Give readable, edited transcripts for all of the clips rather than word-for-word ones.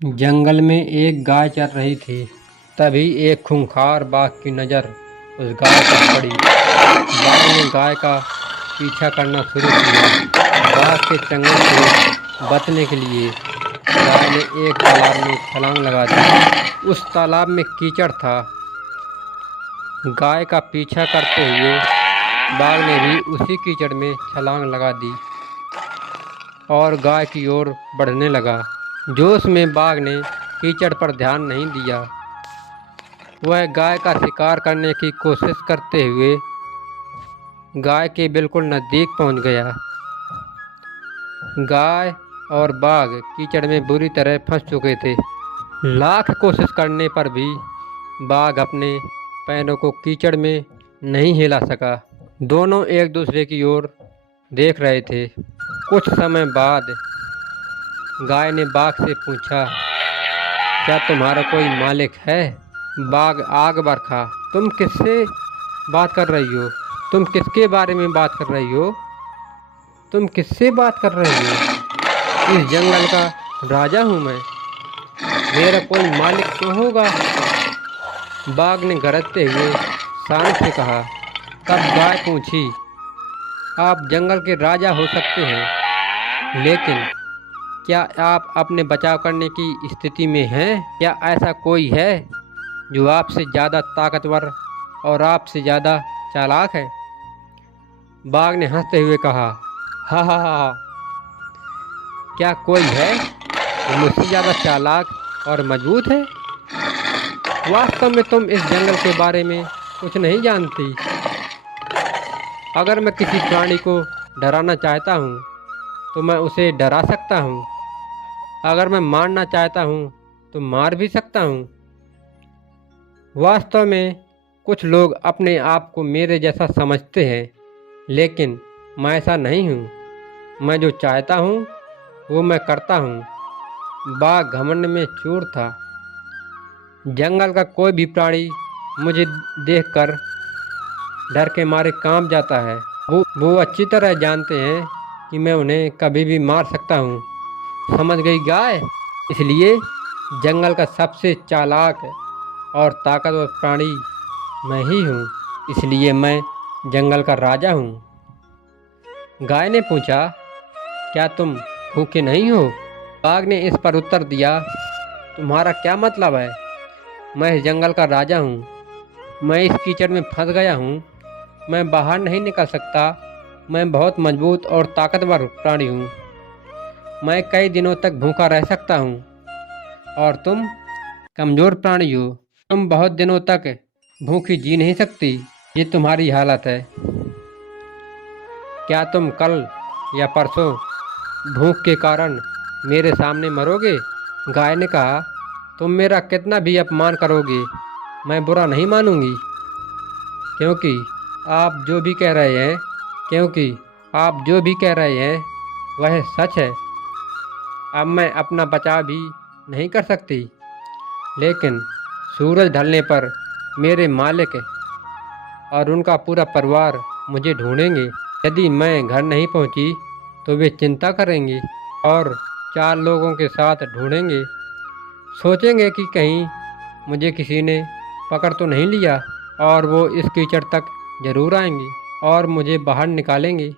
जंगल में एक गाय चर रही थी। तभी एक खूंखार बाघ की नज़र उस गाय पर पड़ी। बाघ ने गाय का पीछा करना शुरू किया। बाघ के चंगुल से बचने के लिए गाय ने एक तालाब में छलांग लगा दी। उस तालाब में कीचड़ था। गाय का पीछा करते हुए बाघ ने भी उसी कीचड़ में छलांग लगा दी और गाय की ओर बढ़ने लगा। जोश में बाघ ने कीचड़ पर ध्यान नहीं दिया। वह गाय का शिकार करने की कोशिश करते हुए गाय के बिल्कुल नज़दीक पहुंच गया। गाय और बाघ कीचड़ में बुरी तरह फंस चुके थे। लाख कोशिश करने पर भी बाघ अपने पैरों को कीचड़ में नहीं हिला सका। दोनों एक दूसरे की ओर देख रहे थे। कुछ समय बाद गाय ने बाघ से पूछा, क्या तुम्हारा कोई मालिक है? बाघ आग बरखा, तुम किससे बात कर रही हो? तुम किसके बारे में बात कर रही हो? तुम किससे बात कर रही हो? इस जंगल का राजा हूँ मैं। मेरा कोई मालिक तो होगा। बाघ ने गरजते हुए शांत से कहा। तब गाय पूछी, आप जंगल के राजा हो सकते हैं, लेकिन क्या आप अपने बचाव करने की स्थिति में हैं? क्या ऐसा कोई है जो आपसे ज़्यादा ताकतवर और आपसे ज़्यादा चालाक है? बाघ ने हंसते हुए कहा, हा हा हा हा। क्या कोई है जो मुझसे ज़्यादा चालाक और मजबूत है? वास्तव में तुम इस जंगल के बारे में कुछ नहीं जानती। अगर मैं किसी प्राणी को डराना चाहता हूँ तो मैं उसे डरा सकता हूँ। अगर मैं मारना चाहता हूँ तो मार भी सकता हूँ। वास्तव में कुछ लोग अपने आप को मेरे जैसा समझते हैं, लेकिन मैं ऐसा नहीं हूँ। मैं जो चाहता हूँ वो मैं करता हूँ। बाघ घमंड में चूर था। जंगल का कोई भी प्राणी मुझे देखकर डर के मारे कांप जाता है। वो अच्छी तरह जानते हैं कि मैं उन्हें कभी भी मार सकता हूँ। समझ गई गाय? इसलिए जंगल का सबसे चालाक और ताकतवर प्राणी मैं ही हूँ। इसलिए मैं जंगल का राजा हूँ। गाय ने पूछा, क्या तुम भूखे नहीं हो? बाघ ने इस पर उत्तर दिया, तुम्हारा क्या मतलब है? मैं इस जंगल का राजा हूँ। मैं इस कीचड़ में फंस गया हूँ। मैं बाहर नहीं निकल सकता। मैं बहुत मजबूत और ताकतवर प्राणी हूँ। मैं कई दिनों तक भूखा रह सकता हूँ और तुम कमज़ोर प्राणी हो। तुम बहुत दिनों तक भूखी जी नहीं सकती। ये तुम्हारी हालत है। क्या तुम कल या परसों भूख के कारण मेरे सामने मरोगे? गाय ने कहा, तुम मेरा कितना भी अपमान करोगे, मैं बुरा नहीं मानूंगी, क्योंकि आप जो भी कह रहे हैं वह सच है। अब मैं अपना बचाव भी नहीं कर सकती, लेकिन सूरज ढलने पर मेरे मालिक और उनका पूरा परिवार मुझे ढूंढेंगे। यदि मैं घर नहीं पहुंची तो वे चिंता करेंगे और 4 लोगों के साथ ढूंढेंगे। सोचेंगे कि कहीं मुझे किसी ने पकड़ तो नहीं लिया, और वो इस कीचड़ तक जरूर आएंगे और मुझे बाहर निकालेंगे।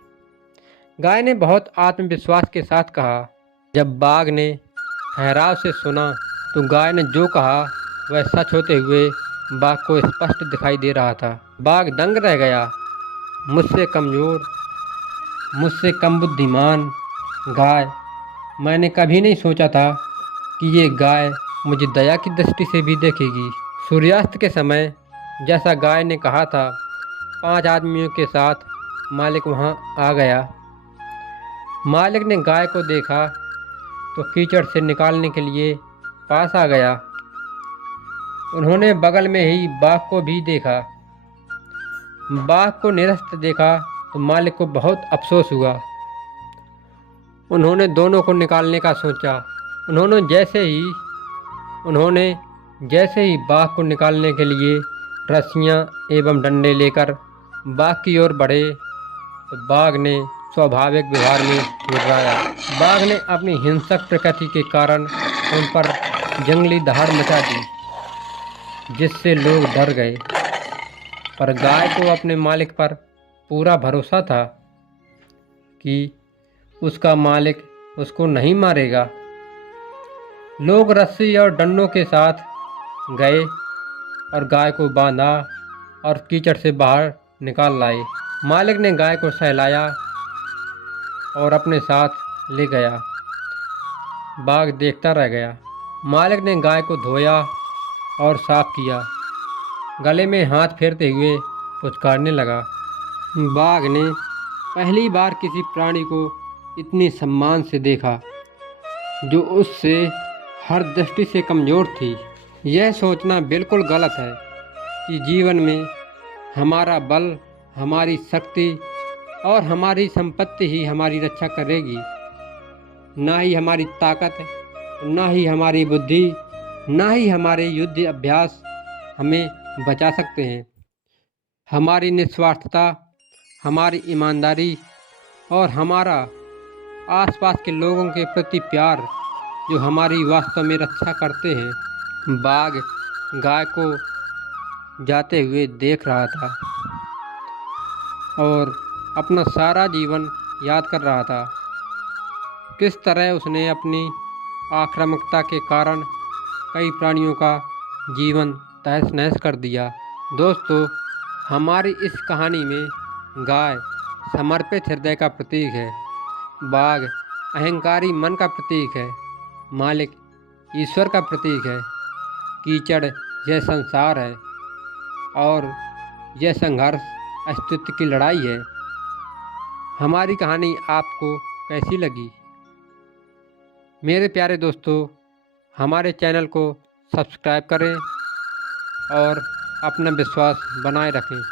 गाय ने बहुत आत्मविश्वास के साथ कहा। जब बाघ ने ठहराव से सुना तो गाय ने जो कहा वह सच होते हुए बाघ को स्पष्ट दिखाई दे रहा था। बाघ दंग रह गया। मुझसे कमज़ोर, मुझसे कम बुद्धिमान गाय। मैंने कभी नहीं सोचा था कि ये गाय मुझे दया की दृष्टि से भी देखेगी। सूर्यास्त के समय, जैसा गाय ने कहा था, 5 आदमियों के साथ मालिक वहां आ गया। मालिक ने गाय को देखा तो कीचड़ से निकालने के लिए पास आ गया। उन्होंने बगल में ही बाघ को भी देखा। बाघ को निरस्त देखा तो मालिक को बहुत अफसोस हुआ। उन्होंने दोनों को निकालने का सोचा। उन्होंने जैसे ही बाघ को निकालने के लिए रस्सियां एवं डंडे लेकर बाघ की ओर बढ़े तो बाघ ने स्वाभाविक व्यवहार में मुर्राया। बाघ ने अपनी हिंसक प्रकृति के कारण उन पर जंगली दहाड़ मचा दी, जिससे लोग डर गए। पर गाय को अपने मालिक पर पूरा भरोसा था कि उसका मालिक उसको नहीं मारेगा। लोग रस्सी और डंडों के साथ गए और गाय को बांधा और कीचड़ से बाहर निकाल लाए। मालिक ने गाय को सहलाया और अपने साथ ले गया। बाघ देखता रह गया। मालिक ने गाय को धोया और साफ किया, गले में हाथ फेरते हुए पुचकारने लगा। बाघ ने पहली बार किसी प्राणी को इतनी सम्मान से देखा, जो उससे हर दृष्टि से कमज़ोर थी। यह सोचना बिल्कुल गलत है कि जीवन में हमारा बल, हमारी शक्ति और हमारी संपत्ति ही हमारी रक्षा करेगी, ना ही हमारी ताकत, ना ही हमारी बुद्धि, ना ही हमारे युद्ध अभ्यास हमें बचा सकते हैं। हमारी निस्वार्थता, हमारी ईमानदारी और हमारा आसपास के लोगों के प्रति प्यार जो हमारी वास्तव में रक्षा करते हैं। बाघ गाय को जाते हुए देख रहा था और अपना सारा जीवन याद कर रहा था, किस तरह उसने अपनी आक्रामकता के कारण कई प्राणियों का जीवन तहस नहस कर दिया। दोस्तों, हमारी इस कहानी में गाय समर्पित हृदय का प्रतीक है, बाघ अहंकारी मन का प्रतीक है, मालिक ईश्वर का प्रतीक है, कीचड़ यह संसार है और यह संघर्ष अस्तित्व की लड़ाई है। हमारी कहानी आपको कैसी लगी? मेरे प्यारे दोस्तों, हमारे चैनल को सब्सक्राइब करें और अपना विश्वास बनाए रखें।